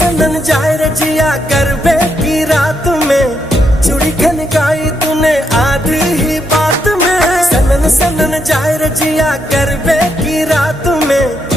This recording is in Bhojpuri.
सनन जाए रजिया करबे की रात में, चूड़ी खनकाई तूने आधी ही बात में। सनन सनन जाए रजिया करबे की रात में,